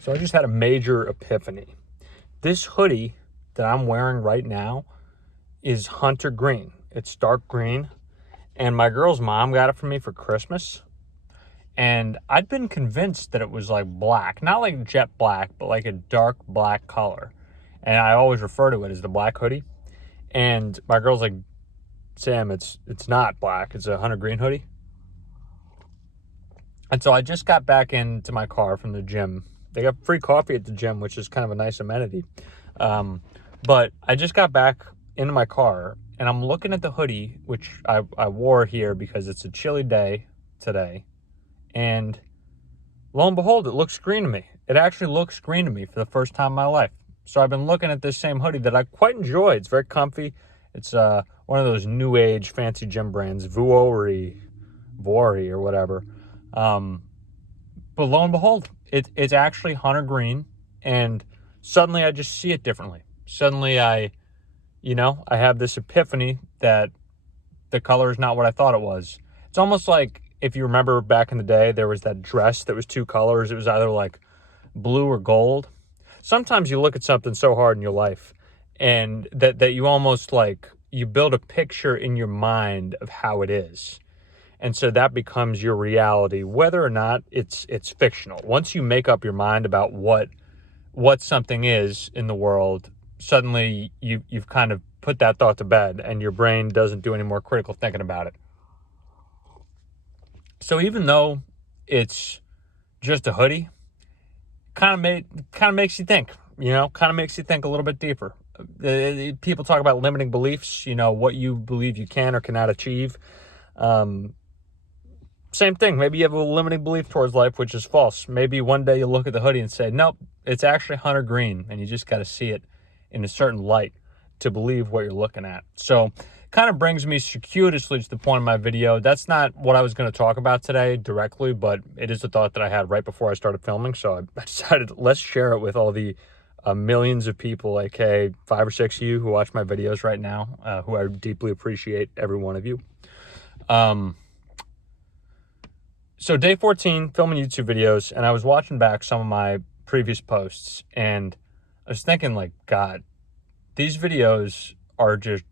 So I just had a major epiphany. This hoodie that I'm wearing right now is hunter green. It's dark green. And my girl's mom got it for me for Christmas. And I'd been convinced that it was like black. Not like jet black, but like a dark black color. And I always refer to it as the black hoodie. And my girl's like, Sam, it's not black. It's a hunter green hoodie. And so I just got back into my car from the gym. They got free coffee at the gym, which is kind of a nice amenity. But I just got back into my car, and I'm looking at the hoodie, which I wore here because it's a chilly day today. And lo and behold, it looks green to me. It actually looks green to me for the first time in my life. So I've been looking at this same hoodie that I quite enjoy. It's very comfy. It's one of those new age fancy gym brands, Vuori or whatever. But lo and behold, it's actually hunter green, and suddenly I just see it differently. Suddenly I have this epiphany that the color is not what I thought it was. It's almost like, if you remember back in the day, there was that dress that was two colors. It was either like blue or gold. Sometimes you look at something so hard in your life and that you almost like, you build a picture in your mind of how it is. And so that becomes your reality, whether or not it's fictional. Once you make up your mind about what something is in the world, suddenly you've kind of put that thought to bed, and your brain doesn't do any more critical thinking about it. So even though it's just a hoodie, kind of makes you think, kind of makes you think a little bit deeper. People talk about limiting beliefs, what you believe you can or cannot achieve. Same thing. Maybe you have a limiting belief towards life, which is false. Maybe one day you'll look at the hoodie and say, nope, it's actually hunter green, and you just got to see it in a certain light to believe what you're looking at. So kind of brings me circuitously to the point of my video. That's not what I was going to talk about today directly, but it is a thought that I had right before I started filming. So I decided, let's share it with all the millions of people, aka 5 or 6 of you who watch my videos right now, who I deeply appreciate, every one of you. So day 14, filming YouTube videos, and I was watching back some of my previous posts, and I was thinking, like, God, these videos are just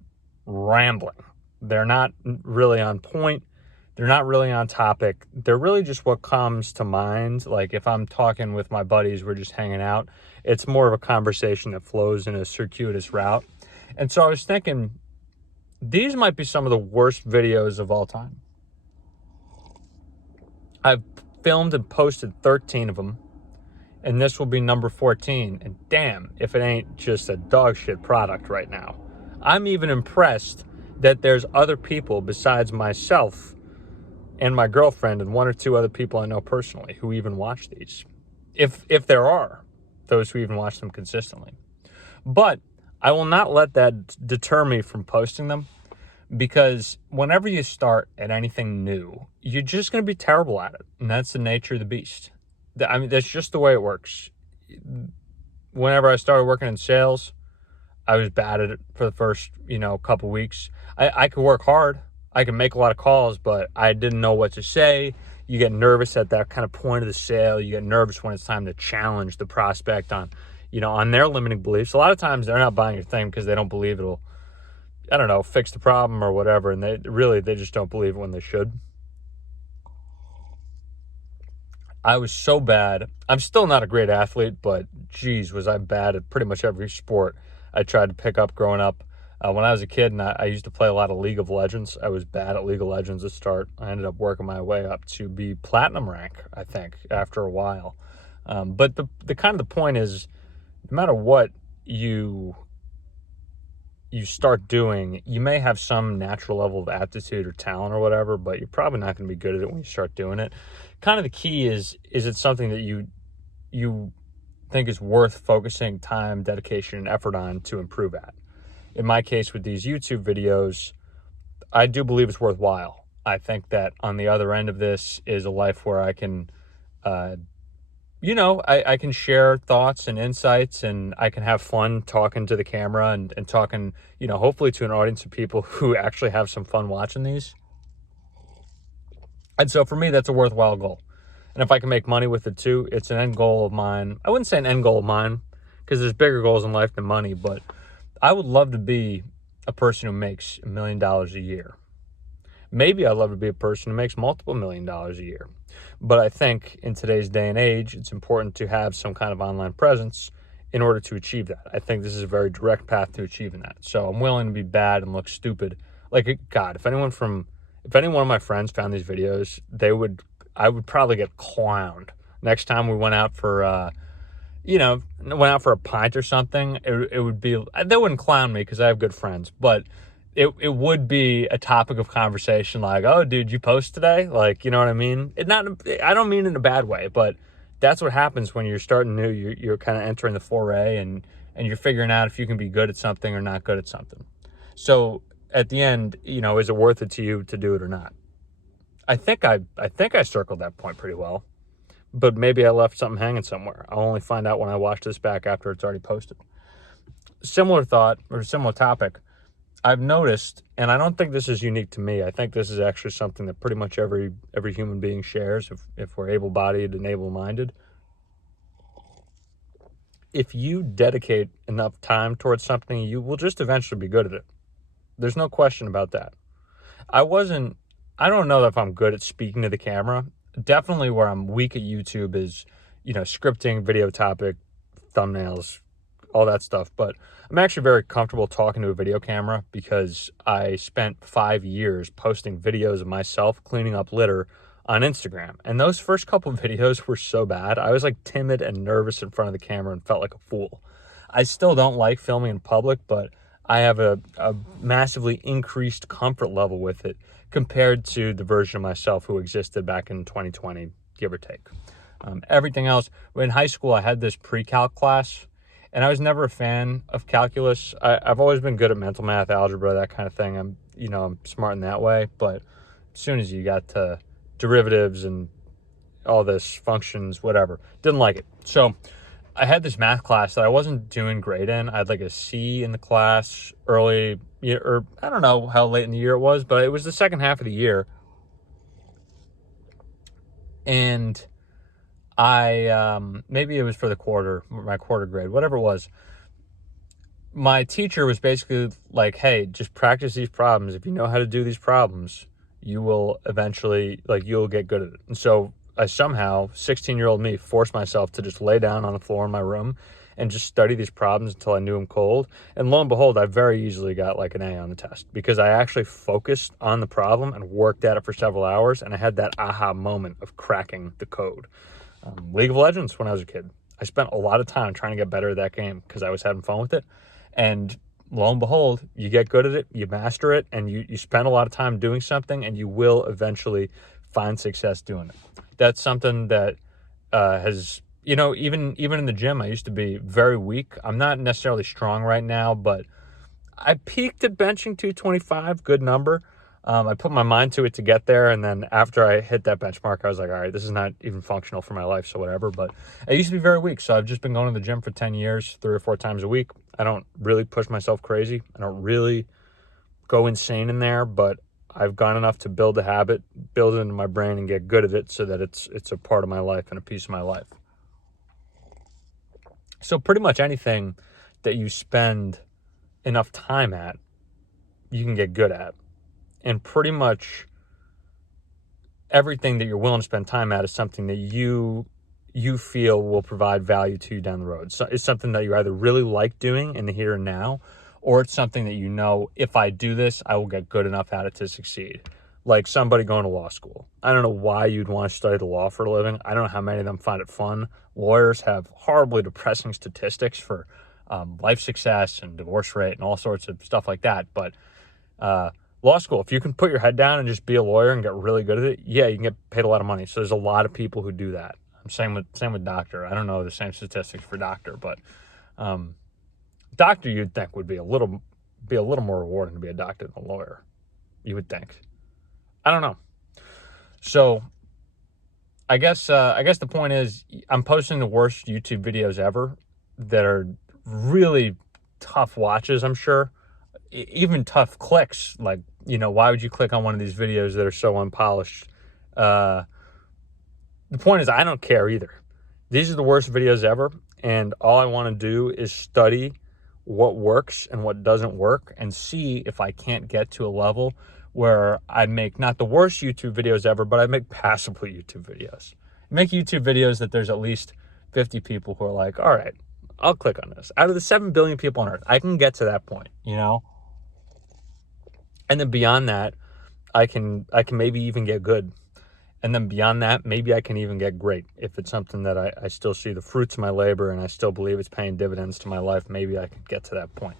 rambling. They're not really on point. They're not really on topic. They're really just what comes to mind. Like, if I'm talking with my buddies, we're just hanging out. It's more of a conversation that flows in a circuitous route. And so I was thinking, these might be some of the worst videos of all time. I've filmed and posted 13 of them, and this will be number 14. And damn, if it ain't just a dog shit product right now. I'm even impressed that there's other people besides myself and my girlfriend and 1 or 2 other people I know personally who even watch these. If there are those who even watch them consistently. But I will not let that deter me from posting them, because whenever you start at anything new, you're just going to be terrible at it. And that's the nature of the beast. I mean, that's just the way it works. Whenever I started working in sales, I was bad at it for the first, couple weeks. I could work hard. I could make a lot of calls, but I didn't know what to say. You get nervous at that kind of point of the sale. You get nervous when it's time to challenge the prospect on their limiting beliefs. A lot of times they're not buying your thing because they don't believe it'll, fix the problem or whatever. And they just don't believe it when they should. I was so bad. I'm still not a great athlete, but geez, was I bad at pretty much every sport I tried to pick up growing up. When I was a kid, and I used to play a lot of League of Legends, I was bad at League of Legends to start. I ended up working my way up to be platinum rank, I think, after a while. But the kind of the point is, no matter what you start doing, you may have some natural level of aptitude or talent or whatever, but you're probably not going to be good at it when you start doing it. Kind of the key is it something that you think is worth focusing time, dedication, and effort on to improve at? In my case with these YouTube videos, I do believe it's worthwhile. I think that on the other end of this is a life where I can, I can share thoughts and insights, and I can have fun talking to the camera and talking, hopefully to an audience of people who actually have some fun watching these. And so for me, that's a worthwhile goal. And if I can make money with it too, it's an end goal of mine. I wouldn't say an end goal of mine, because there's bigger goals in life than money, but I would love to be a person who makes $1 million a year. Maybe I'd love to be a person who makes multiple $1 million a year. But I think in today's day and age, it's important to have some kind of online presence in order to achieve that. I think this is a very direct path to achieving that. So I'm willing to be bad and look stupid. Like, God, if any one of my friends found these videos, I would probably get clowned. Next time we went out for, went out for a pint or something, it would be, they wouldn't clown me because I have good friends, but it would be a topic of conversation, like, oh, dude, you post today? Like, you know what I mean? I don't mean it in a bad way, but that's what happens when you're starting new. You're kind of entering the foray, and you're figuring out if you can be good at something or not good at something. So at the end, is it worth it to you to do it or not? I think I circled that point pretty well, but maybe I left something hanging somewhere. I'll only find out when I watch this back after it's already posted. Similar thought or similar topic. I've noticed, and I don't think this is unique to me. I think this is actually something that pretty much every human being shares if we're able-bodied and able-minded. If you dedicate enough time towards something, you will just eventually be good at it. There's no question about that. I don't know if I'm good at speaking to the camera. Definitely where I'm weak at YouTube is, scripting, video topic, thumbnails, all that stuff. But I'm actually very comfortable talking to a video camera because I spent 5 years posting videos of myself cleaning up litter on Instagram. And those first couple of videos were so bad. I was like timid and nervous in front of the camera and felt like a fool. I still don't like filming in public, but I have a massively increased comfort level with it compared to the version of myself who existed back in 2020, give or take. Everything else, in high school, I had this pre-calc class, and I was never a fan of calculus. I've always been good at mental math, algebra, that kind of thing. I'm smart in that way, but as soon as you got to derivatives and all this functions, whatever, didn't like it. So I had this math class that I wasn't doing great in. I had like a C in the class early, or I don't know how late in the year it was, but it was the second half of the year. And maybe it was for my quarter grade, whatever it was. My teacher was basically like, hey, just practice these problems. If you know how to do these problems, you will eventually, you'll get good at it. And so I somehow, 16-year-old me, forced myself to just lay down on the floor in my room and just study these problems until I knew them cold. And lo and behold, I very easily got like an A on the test because I actually focused on the problem and worked at it for several hours. And I had that aha moment of cracking the code. League of Legends when I was a kid. I spent a lot of time trying to get better at that game because I was having fun with it. And lo and behold, you get good at it, you master it, and you spend a lot of time doing something, and you will eventually find success doing it. That's something that has, even in the gym, I used to be very weak. I'm not necessarily strong right now, but I peaked at benching 225, good number. I put my mind to it to get there, and then after I hit that benchmark, I was like, all right, this is not even functional for my life, so whatever. But I used to be very weak, so I've just been going to the gym for 10 years, 3 or 4 times a week. I don't really push myself crazy. I don't really go insane in there, but I've gone enough to build a habit, build it into my brain, and get good at it so that it's a part of my life and a piece of my life. So pretty much anything that you spend enough time at, you can get good at. And pretty much everything that you're willing to spend time at is something that you feel will provide value to you down the road. So it's something that you either really like doing in the here and now, or it's something that if I do this, I will get good enough at it to succeed. Like somebody going to law school. I don't know why you'd want to study the law for a living. I don't know how many of them find it fun. Lawyers have horribly depressing statistics for life success and divorce rate and all sorts of stuff like that. But law school, if you can put your head down and just be a lawyer and get really good at it, yeah, you can get paid a lot of money. So there's a lot of people who do that. Same with doctor. I don't know the same statistics for doctor, but doctor you'd think would be a little more rewarding to be a doctor than a lawyer. You would think. I don't know. So I guess the point is I'm posting the worst YouTube videos ever that are really tough watches, I'm sure. Even tough clicks. Like, why would you click on one of these videos that are so unpolished? the point is, I don't care either. These are the worst videos ever, and all I want to do is study what works and what doesn't work and see if I can't get to a level where I make not the worst YouTube videos ever, but I make passable YouTube videos. Make YouTube videos that there's at least 50 people who are like, all right, I'll click on this. Out of the 7 billion people on Earth, I can get to that point, you know? And then beyond that, I can maybe even get good. And then beyond that, maybe I can even get great. If it's something that I still see the fruits of my labor and I still believe it's paying dividends to my life, maybe I could get to that point.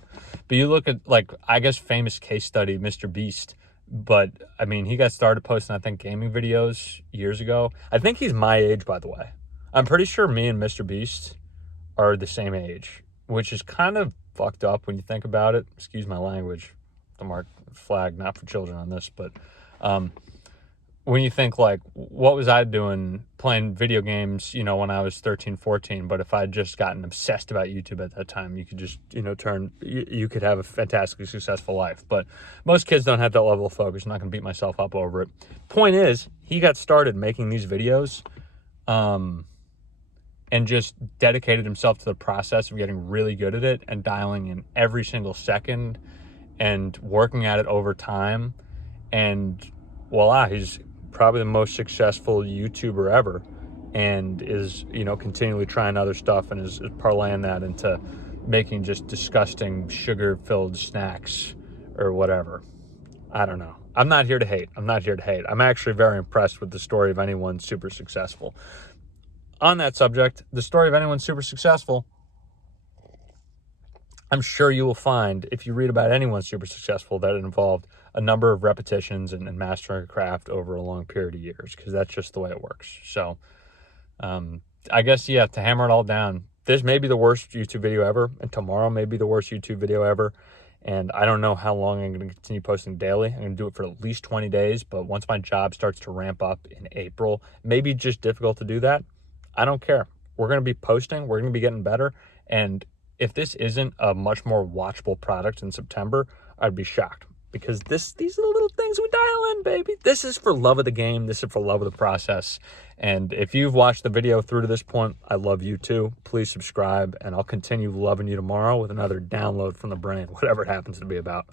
But you look at, like, I guess famous case study, Mr. Beast. But, I mean, he got started posting, I think, gaming videos years ago. I think he's my age, by the way. I'm pretty sure me and Mr. Beast are the same age, which is kind of fucked up when you think about it. Excuse my language. The mark flag, not for children on this, but when you think, like, what was I doing playing video games, you know, when I was 13, 14, but if I'd just gotten obsessed about YouTube at that time, you could just, you know, you could have a fantastically successful life. But most kids don't have that level of focus. I'm not going to beat myself up over it. Point is, he got started making these videos and just dedicated himself to the process of getting really good at it and dialing in every single second and working at it over time. And voila, he's probably the most successful YouTuber ever, and is, you know, continually trying other stuff and is parlaying that into making just disgusting sugar-filled snacks or whatever. I don't know. I'm not here to hate. I'm actually very impressed with the story of anyone super successful. On that subject, the story of anyone super successful, I'm sure you will find, if you read about anyone super successful, that it involved a number of repetitions and mastering a craft over a long period of years, because that's just the way it works. So I guess, yeah, to hammer it all down, this may be the worst YouTube video ever, and tomorrow may be the worst YouTube video ever. And I don't know how long I'm going to continue posting daily. I'm going to do it for at least 20 days. But once my job starts to ramp up in April, maybe just difficult to do that. I don't care. We're going to be posting. We're going to be getting better. And if this isn't a much more watchable product in September, I'd be shocked, because these are the little things we dial in, baby. This is for love of the game. This is for love of the process. And if you've watched the video through to this point, I love you too. Please subscribe, and I'll continue loving you tomorrow with another download from the brain, whatever it happens to be about.